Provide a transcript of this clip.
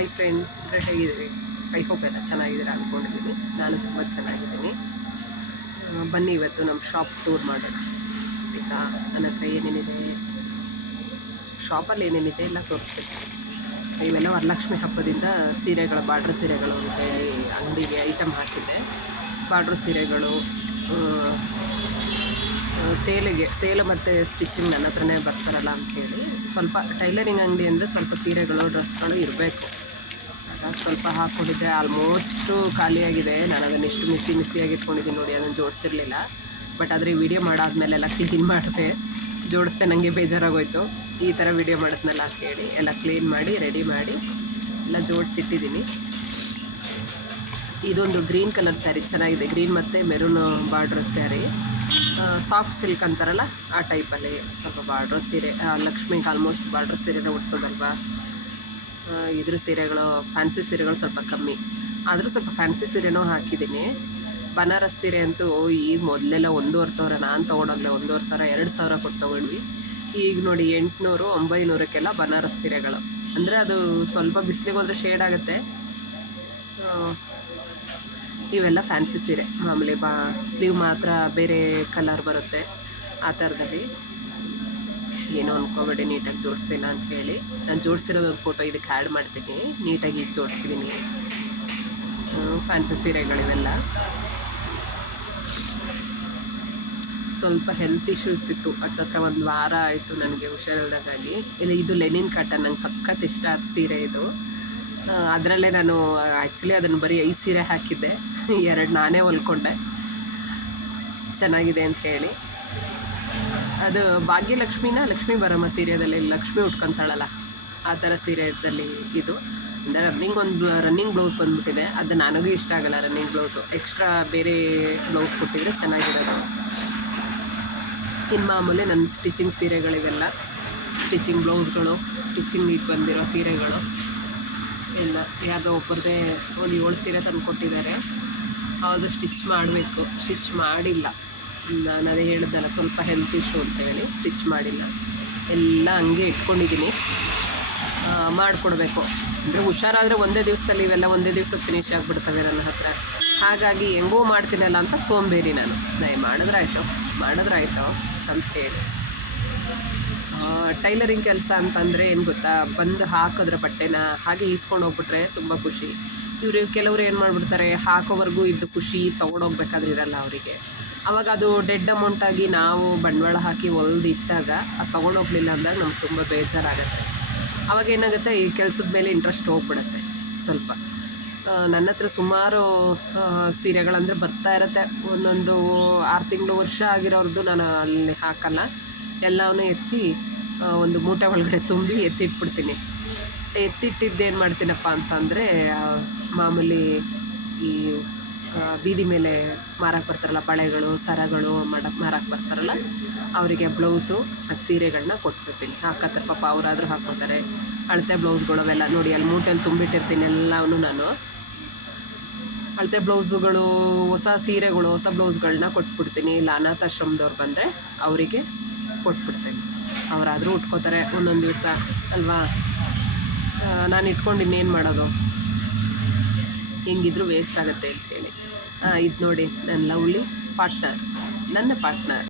High friend, ಹೇಗಿದ್ದೀರಿ? I hope ಎಲ್ಲ ಚೆನ್ನಾಗಿದ್ದೀರಾ ಅಂದ್ಕೊಂಡಿದ್ದೀನಿ. ನಾನು ತುಂಬ ಚೆನ್ನಾಗಿದ್ದೀನಿ. ಬನ್ನಿ ಇವತ್ತು ನಮ್ಮ ಶಾಪ್ ಟೂರ್ ಮಾಡೋಣ, ಆಯಿತಾ? ನನ್ನ ಹತ್ರ ಏನೇನಿದೆ, ಶಾಪಲ್ಲಿ ಏನೇನಿದೆ ಎಲ್ಲ ತೋರಿಸ್ತೀನಿ. ಇವೆಲ್ಲ ವರಲಕ್ಷ್ಮಿ ಹಬ್ಬದಿಂದ ಸೀರೆಗಳ ಬಾರ್ಡ್ರ್ ಸೀರೆಗಳು ಅಂತೇಳಿ ಅಂಗಡಿಗೆ ಐಟಮ್ ಹಾಕಿದ್ದೆ. ಬಾರ್ಡ್ರ್ ಸೀರೆಗಳು ಸೇಲು ಮತ್ತು ಸ್ಟಿಚಿಂಗ್ ನನ್ನ ಹತ್ರನೇ ಬರ್ತಾರಲ್ಲ ಅಂಥೇಳಿ ಸ್ವಲ್ಪ ಟೈಲರಿಂಗ್ ಅಂಗಡಿ ಅಂದರೆ ಸ್ವಲ್ಪ ಸೀರೆಗಳು ಡ್ರೆಸ್ಗಳು ಇರಬೇಕು. ಆಗ ಸ್ವಲ್ಪ ಹಾಕ್ಕೊಂಡಿದ್ದೆ, ಆಲ್ಮೋಸ್ಟು ಖಾಲಿಯಾಗಿದೆ. ನಾನು ಅದನ್ನು ಇಷ್ಟು ಮಿಸ್ಸಿಯಾಗಿ ಇಟ್ಕೊಂಡಿದ್ದೀನಿ ನೋಡಿ, ಅದನ್ನು ಜೋಡಿಸಿರಲಿಲ್ಲ. ಬಟ್ ಆದರೆ ವಿಡಿಯೋ ಮಾಡಾದ್ಮೇಲೆಲ್ಲ ಕ್ಲೀನ್ ಮಾಡಿದೆ, ಜೋಡಿಸ್ದೆ. ನನಗೆ ಬೇಜಾರಾಗೋಯ್ತು ಈ ಥರ ವಿಡಿಯೋ ಮಾಡಿದ್ನಲ್ಲ ಅಂಥೇಳಿ. ಎಲ್ಲ ಕ್ಲೀನ್ ಮಾಡಿ ರೆಡಿ ಮಾಡಿ ಎಲ್ಲ ಜೋಡಿಸಿಟ್ಟಿದ್ದೀನಿ. ಇದೊಂದು ಗ್ರೀನ್ ಕಲರ್ ಸ್ಯಾರಿ ಚೆನ್ನಾಗಿದೆ, ಗ್ರೀನ್ ಮತ್ತು maroon border sari. Soft silk ಅಂತಾರಲ್ಲ ಆ ಟೈಪಲ್ಲಿ ಸ್ವಲ್ಪ ಬಾರ್ಡ್ರ್ ಸೀರೆ. ಲಕ್ಷ್ಮಿಗೆ ಆಲ್ಮೋಸ್ಟ್ ಬಾರ್ಡ್ರ್ ಸೀರೆನ ಉಡ್ಸೋದಲ್ವಾ. ಇದ್ರ ಸೀರೆಗಳು, ಫ್ಯಾನ್ಸಿ ಸೀರೆಗಳು ಸ್ವಲ್ಪ ಕಮ್ಮಿ, ಆದರೂ ಸ್ವಲ್ಪ ಫ್ಯಾನ್ಸಿ ಸೀರೆನೂ ಹಾಕಿದ್ದೀನಿ. ಬನಾರಸ್ ಸೀರೆ ಅಂತೂ ಈಗ ಮೊದಲೆಲ್ಲ 1,500, ನಾನು ತೊಗೊಂಡೋಗಲೇ 1,500 2,000 ಕೊಟ್ಟು ತೊಗೊಂಡ್ವಿ. ಈಗ ನೋಡಿ 800 900ಕ್ಕೆಲ್ಲ ಬನಾರಸ್ ಸೀರೆಗಳು. ಅಂದರೆ ಅದು ಸ್ವಲ್ಪ ಬಿಸಿಲಿಗೆ ಹೋದರೆ ಶೇಡ್ ಆಗುತ್ತೆ. ಇವೆಲ್ಲ ಫ್ಯಾನ್ಸಿ ಸೀರೆ ಮಾಮೂಲಿ, ಸ್ಲೀವ್ ಮಾತ್ರ ಬೇರೆ ಕಲರ್ ಬರುತ್ತೆ ಆ ಥರದಲ್ಲಿ. ಏನೋ ಅಂದ್ಕೋಬೇಡಿ, ನೀಟಾಗಿ ಜೋಡಿಸಿಲ್ಲ ಅಂತ ಹೇಳಿ. ನಾನು ಜೋಡಿಸಿರೋದೊಂದು ಫೋಟೋ ಇದಕ್ಕೆ ಆ್ಯಡ್ ಮಾಡ್ತೀನಿ. ನೀಟಾಗಿ ಜೋಡಿಸಿದ್ದೀನಿ ಫ್ಯಾನ್ಸಿ ಸೀರೆಗಳಿವೆಲ್ಲ. ಸ್ವಲ್ಪ ಹೆಲ್ತ್ ಇಶ್ಯೂಸ್ ಇತ್ತು, ಹತ್ರ 1 ವಾರ ಆಯಿತು ನನಗೆ ಹುಷಾರಿಲ್ದಾಗಾಗಿ. ಇದು ಲೆನಿನ್ ಕಾಟನ್, ನಂಗೆ ಸಖತ್ ಇಷ್ಟ ಆದ ಸೀರೆ ಇದು. ಅದರಲ್ಲೇ ನಾನು ಆ್ಯಕ್ಚುಲಿ ಅದನ್ನು ಬರೀ 5 ಸೀರೆ ಹಾಕಿದ್ದೆ, 2 ನಾನೇ ಹೊಲ್ಕೊಂಡೆ, ಚೆನ್ನಾಗಿದೆ ಅಂತ ಹೇಳಿ. ಅದು ಭಾಗ್ಯಲಕ್ಷ್ಮಿನ ಲಕ್ಷ್ಮೀ ಬರಮ್ಮ ಸೀರೆಯಲ್ಲಿ ಲಕ್ಷ್ಮಿ ಉಟ್ಕೊತಾಳಲ್ಲ ಆ ಥರ ಸೀರೆದಲ್ಲಿ ಇದು. ಅಂದರೆ ರನ್ನಿಂಗ್ ಬ್ಲೌಸ್ ಬಂದುಬಿಟ್ಟಿದೆ. ಅದು ನನಗೂ ಇಷ್ಟ ಆಗಲ್ಲ ರನ್ನಿಂಗ್ ಬ್ಲೌಸು, ಎಕ್ಸ್ಟ್ರಾ ಬೇರೆ ಬ್ಲೌಸ್ ಕೊಟ್ಟಿದ್ರೆ ಚೆನ್ನಾಗಿರೋದು. ಇನ್ನು ಮಾಮೂಲಿ ನನ್ನ ಸ್ಟಿಚಿಂಗ್ ಸೀರೆಗಳಿವೆಲ್ಲ, ಸ್ಟಿಚಿಂಗ್ ಬ್ಲೌಸ್ಗಳು, ಸ್ಟಿಚಿಂಗಿಗೆ ಬಂದಿರೋ ಸೀರೆಗಳು ಎಲ್ಲ. ಯಾವುದೋ ಒಬ್ಬರದೇ ಒಂದು 7 ಸೀರೆ ತಂದು ಕೊಟ್ಟಿದ್ದಾರೆ, ಅದು ಸ್ಟಿಚ್ ಮಾಡಬೇಕು. ಸ್ಟಿಚ್ ಮಾಡಿಲ್ಲ, ನಾನು ಅದೇ ಹೇಳಿದ್ನಲ್ಲ ಸ್ವಲ್ಪ ಹೆಲ್ತ್ ಇಶ್ಯೂ ಅಂತೇಳಿ ಸ್ಟಿಚ್ ಮಾಡಿಲ್ಲ. ಎಲ್ಲ ಹಂಗೆ ಇಟ್ಕೊಂಡಿದ್ದೀನಿ, ಮಾಡಿಕೊಡ್ಬೇಕು. ಅಂದರೆ ಹುಷಾರಾದರೆ ಒಂದೇ ದಿವಸದಲ್ಲಿ ಇವೆಲ್ಲ ಒಂದೇ ದಿವಸ ಫಿನಿಶ್ ಆಗಿಬಿಡ್ತವೆ ನನ್ನ ಹತ್ರ. ಹಾಗಾಗಿ ಹೆಂಗೋ ಮಾಡ್ತೀನಲ್ಲ ಅಂತ ಸೋಂಬೇರಿ ನಾನು. ಮಾಡಿದ್ರಾಯ್ತು ಅಂತೇಳಿ. ಟೈಲರಿಂಗ್ ಕೆಲಸ ಅಂತಂದರೆ ಏನು ಗೊತ್ತಾ, ಬಂದು ಹಾಕಿದ್ರೆ ಬಟ್ಟೆನ ಹಾಗೆ ಈಸ್ಕೊಂಡು ಹೋಗ್ಬಿಟ್ರೆ ತುಂಬ ಖುಷಿ. ಕೆಲವರು ಏನು ಮಾಡಿಬಿಡ್ತಾರೆ, ಹಾಕೋವರೆಗೂ ಇದ್ದು ಖುಷಿ, ತೊಗೊಂಡೋಗ್ಬೇಕಾದ್ರೆ ಇರಲ್ಲ ಅವರಿಗೆ. ಆವಾಗ ಅದು ಡೆಡ್ ಅಮೌಂಟಾಗಿ ನಾವು ಬಂಡವಾಳ ಹಾಕಿ ಹೊಲ್ದು ಇಟ್ಟಾಗ ಅದು ತೊಗೊಂಡೋಗ್ಲಿಲ್ಲ ಅಂದಾಗ ನಮ್ಗೆ ತುಂಬ ಬೇಜಾರಾಗುತ್ತೆ. ಆವಾಗ ಏನಾಗುತ್ತೆ, ಈ ಕೆಲಸದ ಮೇಲೆ ಇಂಟ್ರೆಸ್ಟ್ ಹೋಗ್ಬಿಡುತ್ತೆ ಸ್ವಲ್ಪ. ನನ್ನ ಹತ್ರ ಸುಮಾರು ಸೀರೆಗಳಂದರೆ ಬರ್ತಾ ಇರುತ್ತೆ. ಒಂದೊಂದು 6 ತಿಂಗಳು ವರ್ಷ ಆಗಿರೋರ್ದು ನಾನು ಅಲ್ಲಿ ಹಾಕಲ್ಲ, ಎಲ್ಲವನ್ನೂ ಎತ್ತಿ ಒಂದು ಮೂಟೆ ಒಳಗಡೆ ತುಂಬಿ ಎತ್ತಿಟ್ಬಿಡ್ತೀನಿ. ಎತ್ತಿಟ್ಟಿದ್ದೇನು ಮಾಡ್ತೀನಪ್ಪ ಅಂತಂದರೆ, ಮಾಮೂಲಿ ಈ ಬೀದಿ ಮೇಲೆ ಮಾರಕ್ಕೆ ಬರ್ತಾರಲ್ಲ, ಬಳೆಗಳು ಸರಗಳು ಮಾರಕ್ಕೆ ಬರ್ತಾರಲ್ಲ, ಅವರಿಗೆ ಬ್ಲೌಸು ಮತ್ತು ಸೀರೆಗಳನ್ನ ಕೊಟ್ಬಿಡ್ತೀನಿ. ಹಾಕೋತಾರೆ ಪಾಪ, ಅವರಾದರೂ ಹಾಕ್ಕೋತಾರೆ. ಅಳತೆ ಬ್ಲೌಸ್ಗಳು ಅವೆಲ್ಲ ನೋಡಿ, ಅಲ್ಲಿ ಮೂಟೆಯಲ್ಲಿ ತುಂಬಿಟ್ಟಿರ್ತೀನಿ ಎಲ್ಲವನ್ನೂ ನಾನು. ಅಳತೆ ಬ್ಲೌಸುಗಳು, ಹೊಸ ಸೀರೆಗಳು, ಹೊಸ ಬ್ಲೌಸ್ಗಳನ್ನ ಕೊಟ್ಬಿಡ್ತೀನಿ. ಇಲ್ಲ ಅನಾಥಾಶ್ರಮದವ್ರು ಬಂದರೆ ಅವರಿಗೆ ಕೊಟ್ಬಿಡ್ತೀನಿ, ಅವರಾದರೂ ಉಟ್ಕೋತಾರೆ ಒಂದೊಂದು ದಿವಸ ಅಲ್ವಾ. ನಾನು ಇಟ್ಕೊಂಡು ಇನ್ನೇನು ಮಾಡೋದು, ಹೆಂಗಿದ್ರು ವೇಸ್ಟ್ ಆಗುತ್ತೆ ಅಂಥೇಳಿ. ಇದು ನೋಡಿ ನನ್ನ ಲವ್ಲಿ ಪಾರ್ಟ್ನರ್, ನನ್ನ ಪಾರ್ಟ್ನರ್.